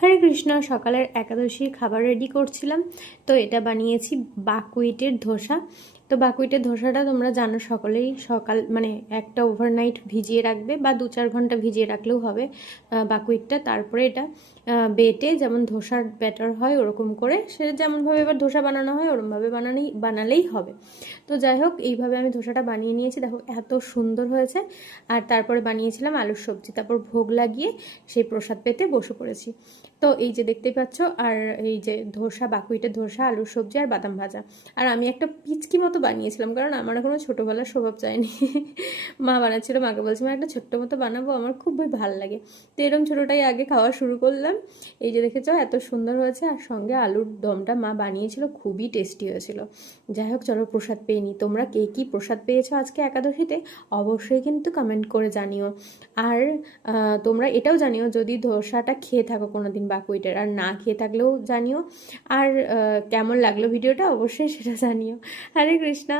হরে কৃষ্ণ। সকালের একাদশীর খাবার রেডি করছিলাম, তো এটা বানিয়েছি বাকুইটের ধোসা। তো বাকুইটের ধোসাটা তোমরা জানো সকলেই, সকাল মানে একটা ওভারনাইট ভিজিয়ে রাখবে বা 2-4 ঘন্টা ভিজিয়ে রাখলেও হবে বাকুইটটা। তারপরে এটা বেটে যেমন ধোসার ব্যাটার হয় ওরকম করে, সেটা যেমনভাবে এবার ধোসা বানানো হয় ওরকমভাবে বানালেই হবে। তো যাই হোক, এইভাবে আমি ধোসাটা বানিয়ে নিয়েছি, দেখো এত সুন্দর হয়েছে। আর তারপরে বানিয়েছিলাম আলুর সবজি, তারপর ভোগ লাগিয়ে সেই প্রসাদ পেতে বসে পড়েছি। তো এই যে দেখতেই পাচ্ছ, আর এই যে ধোসা, বাকুইটের ধোসা, আলুর সবজি আর বাদাম ভাজা। আর আমি একটা পিচকি মতো বানিয়েছিলাম, কারণ আমার এখনও ছোটোবেলার স্বভাব চায়নি। মা বানাচ্ছিল, মাকে বলছিলাম একটা ছোট্ট মতো বানাবো, আমার খুবই ভালো লাগে। তো এরকম ছোটোটাই আগে খাওয়া শুরু করলাম। এই যে দেখেছো এত সুন্দর হয়েছে, আর সঙ্গে আলুর দমটা মা বানিয়েছিল, খুবই টেস্টি হয়েছিল। যাই হোক, চলো প্রসাদ পেয়ে নিই। তোমরা কে কী প্রসাদ পেয়েছো আজকে একাদশীতে অবশ্যই কিন্তু কমেন্ট করে জানিও। আর তোমরা এটাও জানিও যদি ধোসাটা খেয়ে থাকো কোনো দিন বাকুইটের, আর না খেয়ে থাকলেও জানিও। আর কেমন লাগলো ভিডিওটা অবশ্যই সেটা জানিও। হরে কৃষ্ণা।